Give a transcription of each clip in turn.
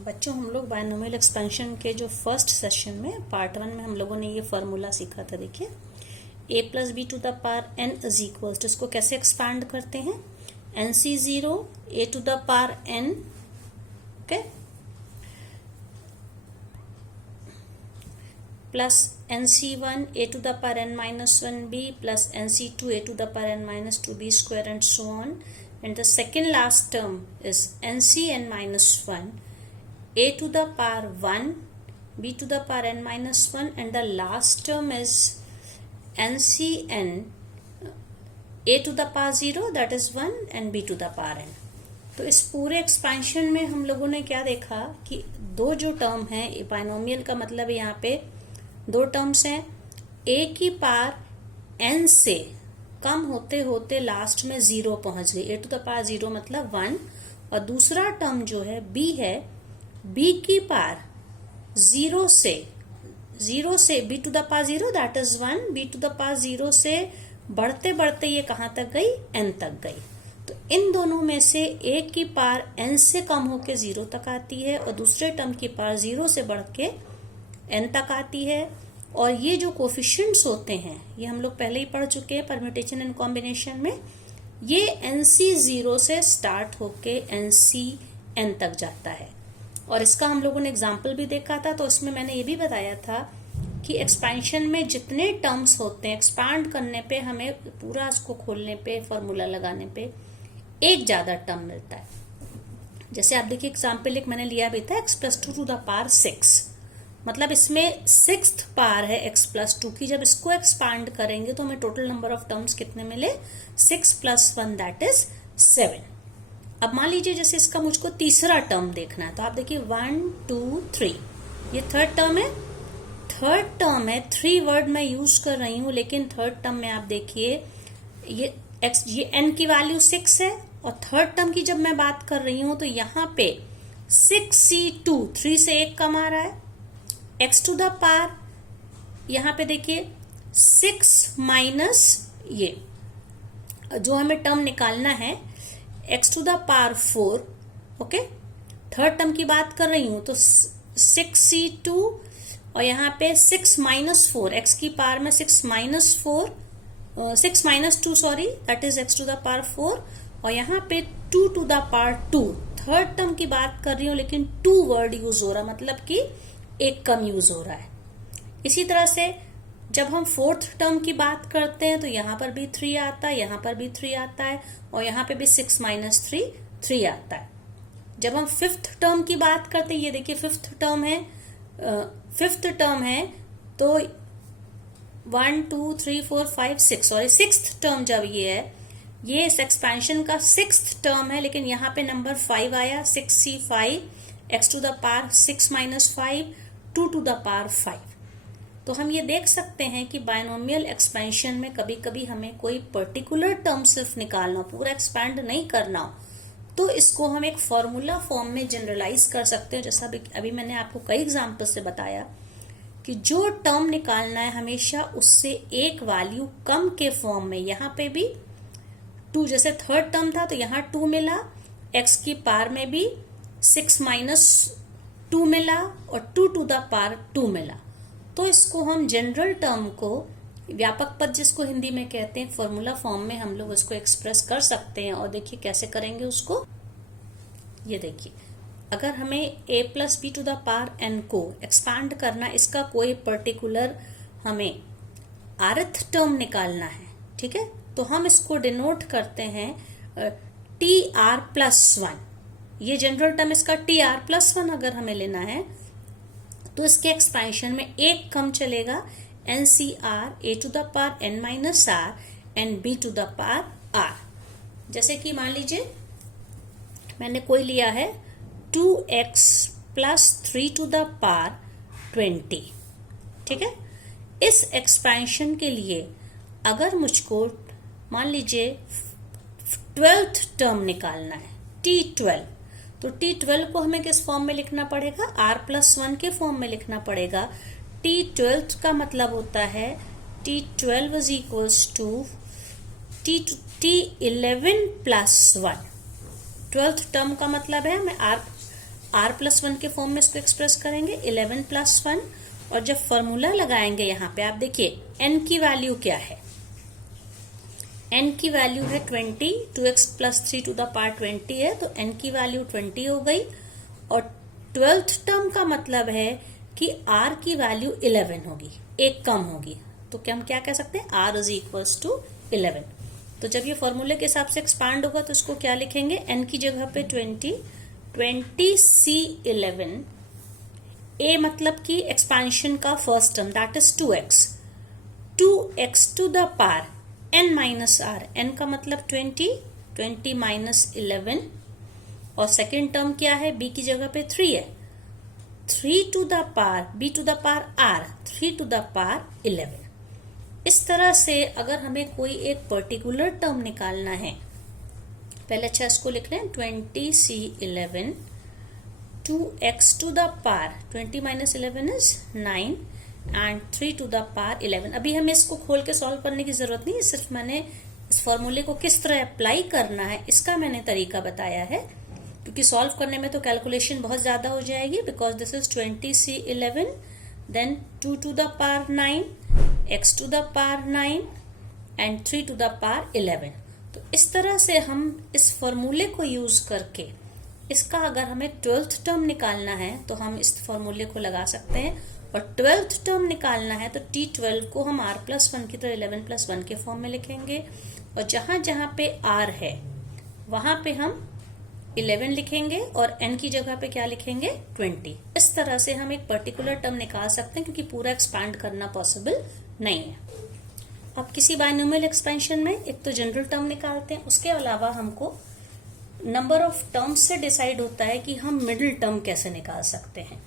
बच्चों हम लोग बायनोमियल एक्सपेंशन के जो फर्स्ट सेशन में पार्ट 1 में हम लोगों ने ये फार्मूला सीखा था। देखिए a plus B to the power n is equal to, इसको कैसे एक्सपांड करते हैं, nc0 a to the power n, okay, plus nc1 a to the power n minus 1b plus nc2 a to the power n minus 2b square and so on, and the second last term is ncn minus 1 a to the power 1 b to the power n minus 1 and the last term is ncn a to the power 0 that is 1 and b to the power n। तो इस पूरे expansion में हम लोगों ने क्या देखा कि दो जो टर्म है बाइनोमियल का मतलब यहाँ पे दो टर्म्स हैं, a की पावर n से कम होते होते लास्ट में 0 पहुंच गई, a टू द पावर 0 मतलब 1, और दूसरा टर्म जो है b है, b की पावर 0 से b to the power 0 that is 1, b to the power 0 से बढ़ते बढ़ते ये कहां तक गई, n तक गई। तो इन दोनों में से एक की पावर n से कम होके 0 तक आती है और दूसरे टर्म की पावर 0 से बढ़ के n तक आती है। और ये जो कोफिशिएंट्स होते हैं ये हम लोग पहले ही पढ़ चुके हैं परम्यूटेशन एंड कॉम्बिनेशन में, ये NC0 से स्टार्ट होके NCn तक जाता है। और इसका हम लोगों ने एग्जाम्पल भी देखा था, तो इसमें मैंने ये भी बताया था कि एक्सपेंशन में जितने टर्म्स होते हैं एक्सपांड करने पे हमें पूरा इसको खोलने पे फॉर्मूला लगाने पे एक ज्यादा टर्म मिलता है। जैसे आप देखिए एग्जाम्पल एक मैंने लिया भी था, x+2 टू द पावर 6, मतलब इसमें 6th पावर है x+2 की, जब इसको एक्सपांड करेंगे तो हमें टोटल नंबर ऑफ टर्म्स कितने मिले, 6 + 1 दैट इज 7। अब मान लीजिए जैसे इसका मुझको तीसरा टर्म देखना है, तो आप देखिए 1 2 3, ये थर्ड टर्म है 3 वर्ड मैं यूज कर रही हूं, लेकिन थर्ड टर्म में आप देखिए ये n की वैल्यू 6 है, और थर्ड टर्म की जब मैं बात कर रही हूं तो यहाँ पे 6c2 3 से 1 कम आ रहा है, x टू द पावर यहाँ पे देखिए 6 माइनस ये जो हमें टर्म निकालना है x to the power 4, okay, third term की बात कर रही हूं तो 6c2 और यहाँ पे 6 माइनस 4, x की पावर में 6 minus 2 sorry that is x to the power 4, और यहाँ पे 2 to the power 2, third term की बात कर रही हूं लेकिन 2 वर्ड यूज हो रहा, मतलब कि एक कम यूज हो रहा है। इसी तरह से जब हम फोर्थ टर्म की बात करते हैं तो यहाँ पर भी 3 आता है, यहाँ पर भी 3 आता है, और यहाँ पे भी 6 माइनस 3 आता है। जब हम फिफ्थ टर्म की बात करते हैं, ये देखिए फिफ्थ टर्म है तो 1 2 3 4 5 6, और सिक्स्थ टर्म जब ये है, ये इस एक्सपेंशन का सिक्स्थ टर्म है, लेकिन यहाँ पे नंबर 5 आया, 6c5 x to the power 6 minus 5 2 to the power 5। तो हम ये देख सकते हैं कि बायनोमियल एक्सपेंशन में कभी कभी हमें कोई पर्टिकुलर टर्म सिर्फ निकालना, पूरा एक्सपैंड नहीं करना, तो इसको हम एक फॉर्मूला फॉर्म में जनरलाइज कर सकते हैं। जैसा अभी मैंने आपको कई एग्जाम्पल से बताया कि जो टर्म निकालना है हमेशा उससे एक वैल्यू कम के फॉर्म में, यहाँ पे भी 2, जैसे थर्ड टर्म था तो यहाँ 2 मिला, x की पावर में भी 6 माइनस 2 मिला और 2 टू द पावर 2 मिला। तो इसको हम जनरल टर्म को, व्यापक पद जिसको हिंदी में कहते हैं, फॉर्मूला फॉर्म में हम लोग उसको एक्सप्रेस कर सकते हैं। और देखिए कैसे करेंगे उसको, ये देखिए अगर हमें a plus B to the power n को एक्सपांड करना, इसका कोई पर्टिकुलर हमें rth टर्म निकालना है, ठीक है, तो हम इसको डिनोट करते हैं tr+1, ये जनरल टर्म इसका tr+1 अगर हमें लेना है तो इसके एक्सपेंशन में एक कम चलेगा, ncr a to the power n minus r and b to the power r। जैसे कि मान लीजिए मैंने कोई लिया है 2x plus 3 to the power 20, ठीक है। इस एक्सपेंशन के लिए अगर मुझको मान लीजिए 12th टर्म निकालना है t12, तो t12 को हमें किस फॉर्म में लिखना पड़ेगा, r+1 के फॉर्म में लिखना पड़ेगा। t12 का मतलब होता है t12 is equals to t11 + 1, 12th term का मतलब है हमें r+1 के फॉर्म में इसको एक्सप्रेस करेंगे 11+1, और जब फॉर्मूला लगाएंगे यहाँ पे आप देखिए n की वैल्यू क्या है, n की वैल्यू है 20, 2x + 3 टू द पावर 20 है, तो n की वैल्यू 20 हो गई। और 12th टर्म का मतलब है कि r की वैल्यू 11 होगी, एक कम होगी, तो क्या हम क्या कह सकते हैं, r = 11। तो जब ये फॉर्मूले के हिसाब से एक्सपांड होगा तो इसको क्या लिखेंगे, n की जगह पे 20C11, a मतलब कि एक्सपांशन का first term that is 2x, 2x to the power n minus r, n का मतलब 20 - 11, और सेकेंड टर्म क्या है, b की जगह पे 3 है, 3 to the power b to the power r, 3 to the power 11। इस तरह से अगर हमें कोई एक पर्टिकुलर टर्म निकालना है, पहले अच्छा इसको लिख लें, 20C11, 2x to the power 20 - 11 is 9 and 3 to the power 11। अभी हमें इसको खोल के सॉल्व करने की जरूरत नहीं है, सिर्फ मैंने इस फॉर्मूले को किस तरह अप्लाई करना है इसका मैंने तरीका बताया है, क्योंकि सॉल्व करने में तो कैलकुलेशन बहुत ज्यादा हो जाएगी, because this is 20C11, then 2 to the power 9, x to the power 9 and 3 to the power 11। तो इस तरह से हम इस फॉर्मूले को यूज करके इसका अगर हमें 12th टर्म निकालना है तो हम इस फॉर्मूले को लगा सकते हैं, और 12th टर्म निकालना है तो t12 को हम r+1 की तरह 11+1 के फॉर्म में लिखेंगे, और जहां जहां पे r है वहां पे हम 11 लिखेंगे और n की जगह पे क्या लिखेंगे, 20। इस तरह से हम एक पर्टिकुलर टर्म निकाल सकते हैं, क्योंकि पूरा एक्सपांड करना पॉसिबल नहीं है। अब किसी बायनोमियल एक्सपेंशन में एक तो जनरल टर्म निकालते हैं, उसके अलावा हमको नंबर ऑफ टर्म्स से डिसाइड होता है कि हम मिडिल टर्म कैसे निकाल सकते हैं।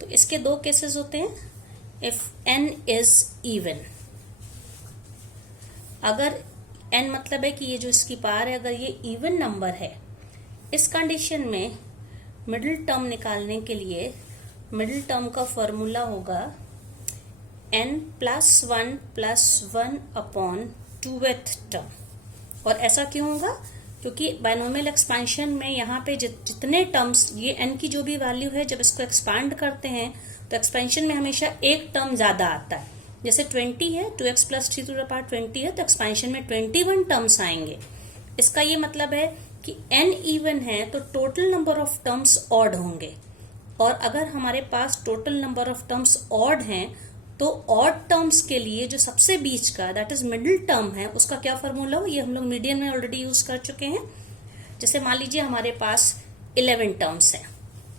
तो इसके दो केसेस होते हैं, इफ n इज इवन, अगर n मतलब है कि ये जो इसकी पावर है अगर ये इवन नंबर है, इस कंडीशन में मिडिल टर्म निकालने के लिए मिडिल टर्म का फॉर्मूला होगा n+1 + 1 अपॉन 2th टर्म। और ऐसा क्यों होगा, क्योंकि बायनोमियल एक्सपेंशन में यहाँ पे जितने टर्म्स, ये n की जो भी वैल्यू है, जब इसको एक्सपांड करते हैं तो एक्सपेंशन में हमेशा एक टर्म ज्यादा आता है। जैसे 20 है, 2x + 3 टू द पावर 20 है, तो एक्सपेंशन में 21 टर्म्स आएंगे। इसका ये मतलब है कि n इवन है तो total number of terms odd होंगे, और अगर हमारे पास total number of terms odd हैं तो ऑड टर्म्स के लिए जो सबसे बीच का दैट इज मिडिल टर्म है, उसका क्या फॉर्मूला हो, ये हम लोग मीडियन में ऑलरेडी यूज कर चुके हैं। जैसे मान लीजिए हमारे पास 11 टर्म्स हैं,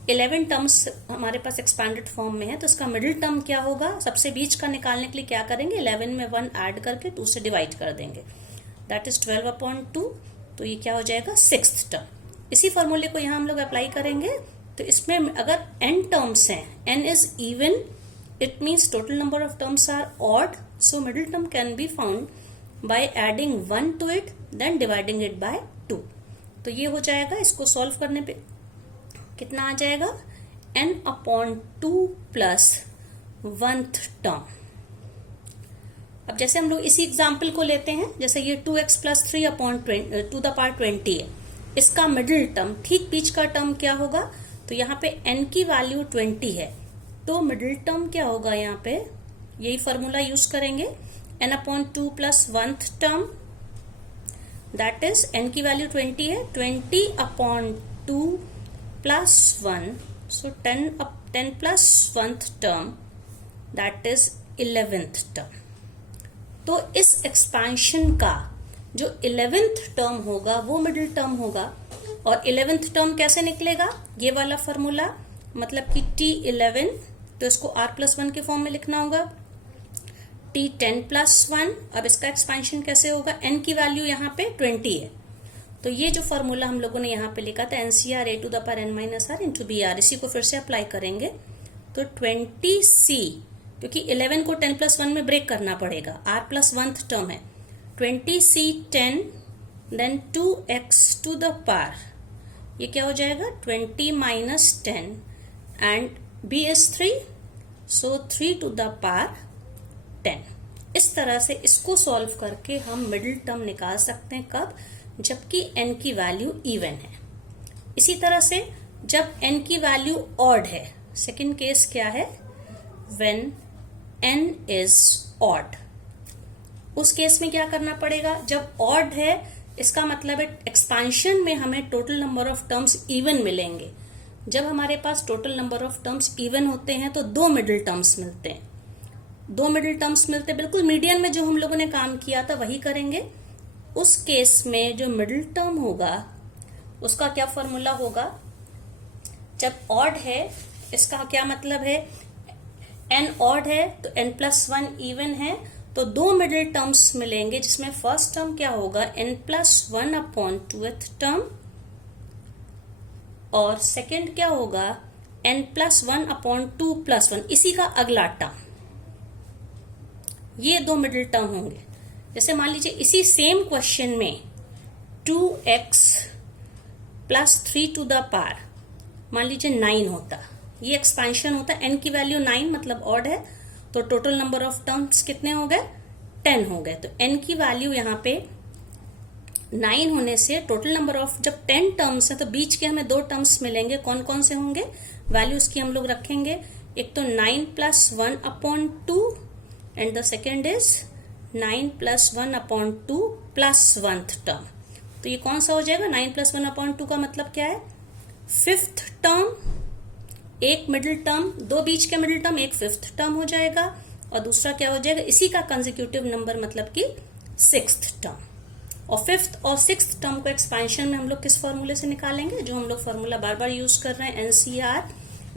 11 टर्म्स हमारे पास एक्सपैंडेड फॉर्म में है, तो इसका मिडिल टर्म क्या होगा, सबसे बीच का निकालने के लिए क्या करेंगे, 11 में 1 ऐड करके 2 से डिवाइड कर देंगे, दैट इज 12/2, तो ये क्या हो जाएगा, 6th टर्म। इसी फॉर्मूले को यहाँ हम लोग अप्लाई करेंगे। तो इसमें अगर n टर्म्स हैं, n is even, it means total number of terms are odd, so middle term can be found by adding 1 to it then dividing it by 2। तो ये हो जाएगा, इसको सॉल्व करने पे कितना आ जाएगा, n/2 + 1th टर्म। अब जैसे हम लोग इसी एग्जाम्पल को लेते हैं, जैसे ये 2x + 3 अपॉन 2 द पावर 20 है, इसका मिडिल टर्म ठीक बीच का टर्म क्या होगा, तो यहाँ पे n की वैल्यू 20 है, तो मिडिल टर्म क्या होगा, यहाँ पे यही फॉर्मूला यूज करेंगे, n/2 + 1th term, that is n की वैल्यू 20 है, 20/2 + 1, सो 10 + 1th term, that is 11th term. तो इस एक्सपेंशन का जो 11th टर्म होगा वो मिडिल टर्म होगा, और 11th टर्म कैसे निकलेगा, ये वाला फॉर्मूला, मतलब कि t11, तो इसको r+1 के फॉर्म में लिखना होगा, t10 + 1। अब इसका एक्सपेंशन कैसे होगा, n की वैल्यू यहाँ पे 20 है, तो ये जो फॉर्मूला हम लोगों ने यहाँ पे लिखा था NCR a to the power n - r into br, इसी को फिर से अप्लाई करेंगे, तो 20c, क्योंकि 11 को 10 + 1 में ब्रेक करना पड़ेगा, r+1th टर्म है, 20c10 then 2x to the power, ये क्या हो जाएगा, 20 - 10 and b is 3, so 3 to the power 10। इस तरह से इसको सॉल्व करके हम मिडिल टर्म निकाल सकते हैं, कब, जबकि n की वैल्यू इवन है। इसी तरह से जब n की वैल्यू ऑड है। सेकेंड केस क्या है, व्हेन n इज ऑड। उस केस में क्या करना पड़ेगा, जब ऑड है इसका मतलब है एक्सपांशन में हमें total number of terms even मिलेंगे। जब हमारे पास total number of terms even होते हैं तो दो मिडिल टर्म्स मिलते हैं, दो मिडिल टर्म्स मिलते हैं। बिल्कुल मीडियन में जो हम लोगों ने काम किया था वही करेंगे। उस केस में जो मिडिल टर्म होगा उसका क्या फॉर्मूला होगा, जब ऑड है इसका क्या मतलब है, n ऑड है तो n+1 इवन है, तो दो मिडिल टर्म्स मिलेंगे जिसमें फर्स्ट टर्म क्या होगा n+1 अपॉन 2th टर्म, और सेकेंड क्या होगा n+1 अपॉन 2+1, इसी का अगला टर्म। ये दो मिडिल टर्म होंगे। जैसे मान लीजिए इसी सेम क्वेश्चन में 2x + 3 टू द पावर मान लीजिए 9 होता, ये एक्सपेंशन होता, n की वैल्यू 9 मतलब ऑड है, तो टोटल नंबर ऑफ टर्म्स कितने हो गए, 10 हो गए। तो n की वैल्यू यहाँ पे 9 होने से टोटल नंबर ऑफ, जब 10 टर्म्स है तो बीच के हमें दो टर्म्स मिलेंगे, कौन कौन से होंगे, वैल्यूज की हम लोग रखेंगे। एक तो 9+1 upon 2 and the second is 9+1 upon 2 + 1th term. तो ये कौन सा हो जाएगा, 9+1 अपॉन 2 का मतलब क्या है, 5th टर्म, एक मिडिल टर्म, दो बीच के मिडिल टर्म, एक 5th टर्म हो जाएगा, और दूसरा क्या हो जाएगा, इसी का कंसेक्यूटिव नंबर मतलब कि 6th टर्म। और 5th और 6th टर्म को एक्सपेंशन में हम लोग किस फॉर्मूले से निकालेंगे, जो हम लोग फॉर्मूला बार बार यूज कर रहे हैं, NCR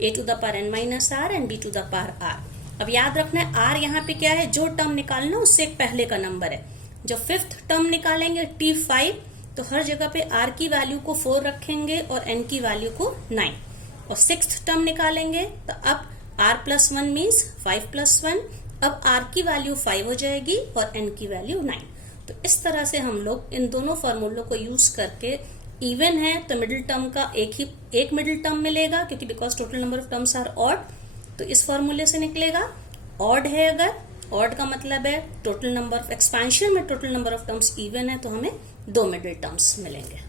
a⁻n−r एंड b⁻r। अब याद रखना है r यहाँ पे क्या है, जो टर्म निकालना उससे एक पहले का नंबर है। जब 5th टर्म निकालेंगे T5, तो हर जगह पे r की वैल्यू को 4 रखेंगे और n की वैल्यू को 9, और 6th टर्म निकालेंगे तो अब r+1 मीन्स 5+1, अब r की वैल्यू 5 हो जाएगी और n की वैल्यू 9। तो इस तरह से हम लोग इन दोनों फॉर्मूलों को यूज करके, इवन है तो मिडिल टर्म का एक मिडिल टर्म मिलेगा, क्योंकि because total number of terms are odd, तो इस फॉर्मूले से निकलेगा। ऑड है अगर, ऑड का मतलब है टोटल नंबर ऑफ एक्सपेंशन में total number of terms even है, तो हमें दो मिडिल टर्म्स मिलेंगे।